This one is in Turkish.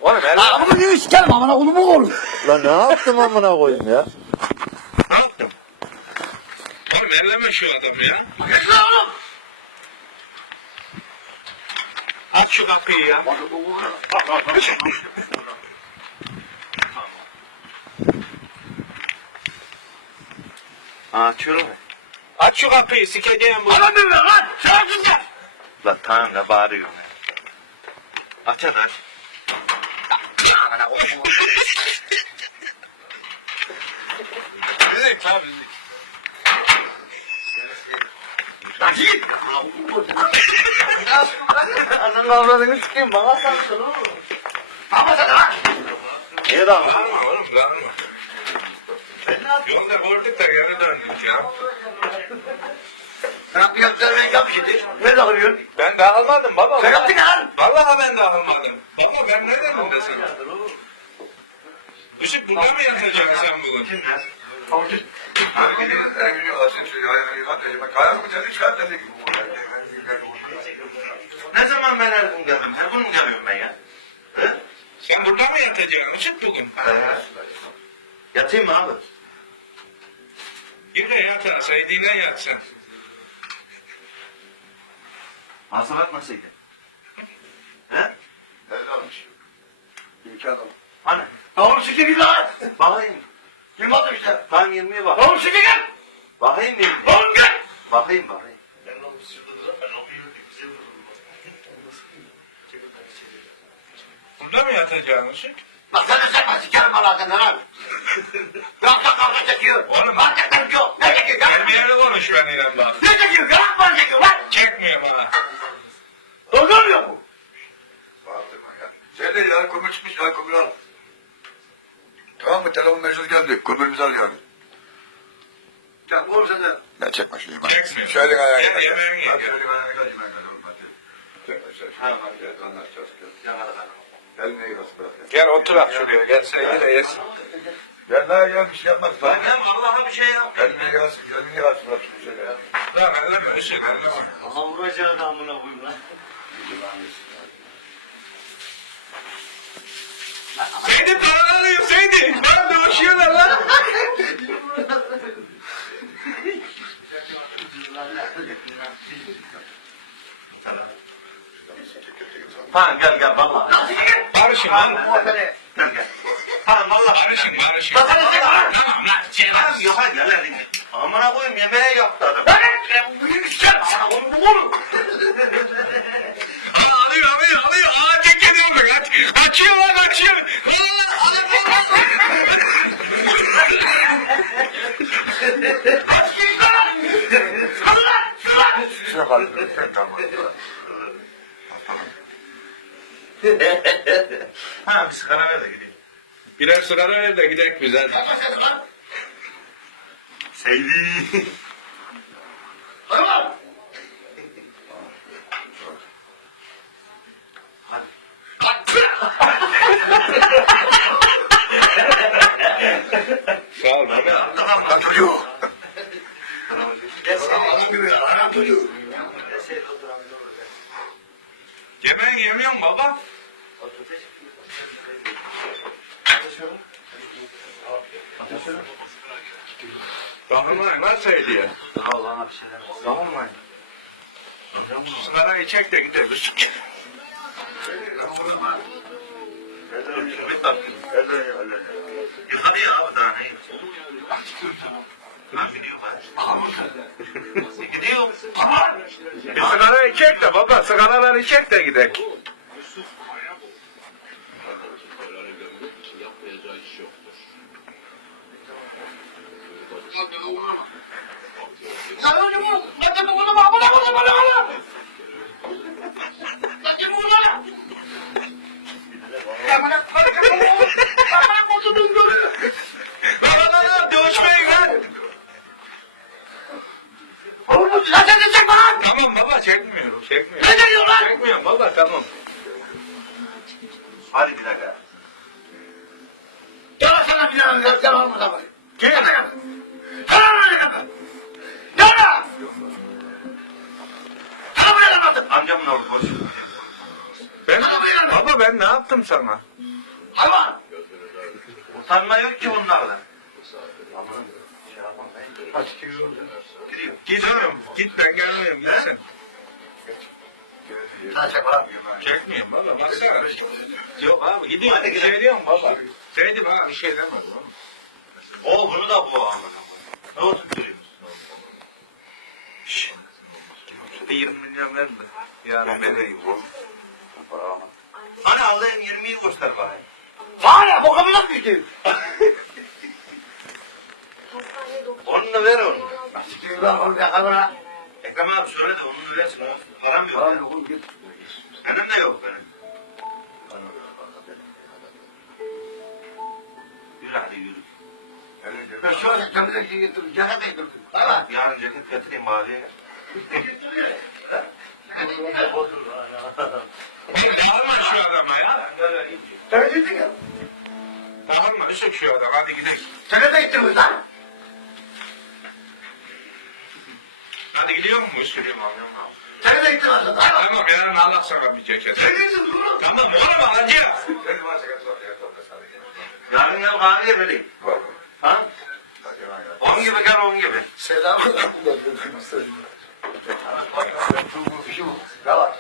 Oğlum elle. Ama niye sikerim amına kolumu koyun. Lan ne yaptım amına koyayım ya? Ne yaptım? Oğlum elleme şu adamı ya. Geç lan oğlum. Aç şu kapıyı ya. Açıyorum ya. Aç şu kapıyı sikeceğim bunu. Adam dövme lan. Şerefsiz ya. Lan tamam ne bağırıyorsun ya? Aç hadi aç. Bizik abi bizik. Lan git. Ananın avradını sikeyim bana sarsın oğlum. Ama sen lan. Niye lan? Bağırma oğlum bağırma. Yolda gördük de geri döndük ya. Ne yapıyorsun sen yap şimdi. Ne dağılıyorsun? Ben dağılmadım baba. Sen yaptın lan. Vallahi ben dağılmadım. Baba ben ne dedim de sana? Işık burada mı yatacaksın sen bugün? Ne zaman ben her gün geliyorum? Her gün mü geliyorum ben ya? He? Sen burada mı yatacaksın Işık bugün? Yatayım mı abi? Gir de yat ha, sevdiğine yatsın. Hasalat nasıldı? He? Nerede almış? İki adam. Hani? Oğlum siktir git lan. Bakayım. Kim aldı işte? Tam 20'ye bak. Oğlum siktir git. Bakayım bir. Oğlum git. Bakayım. Burada mı yatacaksın Işık? Bak sen bana sikerim Allah'tan lan. Yoksa kavga çekiyor. Oğlum. Hakikaten yok. Ne çekiyor? Terbiyeli konuş benimle bak. Ne çekiyor? Yalan mı çekiyor lan? Çekmiyorum ha. Dolduruyor mu? Sen de yarın kömür çıkmış, yarın kömür al. Tamam mı? Telefon mesaj geldi. Kömürümüzü al yarın. Ya oğlum sen de. Ne çekme şeyi bak. Çekmiyorum. Şöyle ayağa Gel kalk. yemeğini ye. Hadi şöyle ayağa kalk, yemeğini kalk oğlum, hadi. Çekme şey. Hadi anlaşacağız. Eline yıkasın bırak ya. Gel otur bak şuraya. Gel sevgi de yesin. Gel la gel bir şey yapmaz. Ben hem Allah'a bir şey yapmıyorum. Eline yıkasın, eline yıkasın bırak şunu şöyle ya. Lan elleme Işık elleme. Aha vuracağını amına koyayım lan. Seydi paralanıyor Seydi. Lan dövüşüyorlar lan. Tamam gel vallahi. Nasıl git? Barışın lan. Muhafere. Gel. Tamam vallahi. Barışın. Bak hadi sen lan. Tamam lan. Şey lan. Tamam yok hadi gel hadi. Amına koyayım yemeğe yaptı adam. Lan bu büyük sikerim. Amına koyun bu oğlum. Alıyor. Aa çek ediyorum bak. Açıyor lan açıyor. Aç git lan. Hadi lan. Lan. Şuna kalkın, sen tamam. Ha bir sigara ver de gideyim. Birer sigara ver de gidelim biz hadi. Yapma sen lan. Sevdi. Hadi lan. Hadi. Sağ ol baba. Lan çocuğu. Anam gibi ya. Anam çocuğu. Yemeğini yemiyor musun baba? Dağılmayın lan söylüyor. Allah'ına bir şey demez. Dağılmayın. Sigarayı çek de gidelim. Yıkanıyor abi daha ne yapacak? Ben gidiyorum ben. Gidiyorum. Bir sigarayı çek de baba, sigaraları çek de gidelim. Lan oğlum bu. Lan kim bu oğlum? Amına koyun bana oğlum. Lan kim bu oğlum? Amına koyun. Amına koyun böyle. Lan dövüşmeyin lan. Oğlum lan sen de çekme lan. Tamam baba çekmiyorum. Ne diyor lan? Çekmiyorum baba tamam. Hadi bir dakika. Gel sana bir daha gel almadan bak. Gel. Gel lan. Gel lan. Tamam yapmadım. Amcamın oğlu boş. Ben, baba ben ne yaptım sana? Hayvan! Utanma yok ki bunlardan. Git oğlum. Git ben gelmiyorum. Git sen. Sana çek bana. Çekmiyorum baba. Baksana. Yok abi gidiyorum. Hadi bir şey diyorum baba. Seydi bana bir şey demez oğlum. O bunu da bu amına. Ne olsun duruyorsun? Şşş. 20 milyon ver mi? Yarın beni Oğlum. Para ama. Hani aldığın 20'yi göster bana. Sana bu kadar mı gidiyor? Onu da ver onu. Siktir lan oğlum yakar bana. Ekrem abi söyle de onu da versin. Param yok. Param ya. yok oğlum git. Benim de yok benim. Yürü hadi yürü. Ben şu an kendine getirdim. Ceket getirdim. Tamam. Yarın ceket getireyim bari. Oğlum dağılma şu adama ya. Sen gittin ya. Dağılma Yusuf şu adam. Hadi gidelim. Ceket getirdiniz lan. Hadi gidiyor musun? Gidiyorum alıyorum abi. Ceket getirdiniz lan. Tamam yarın Allah sana bir ceket. Tamam oğlum alacağız. Benim var ceket var. Ceket var. Yarın gel kahveye vereyim. Var. Ha? 10 gibi gel 10 gibi. Selam. Ne var?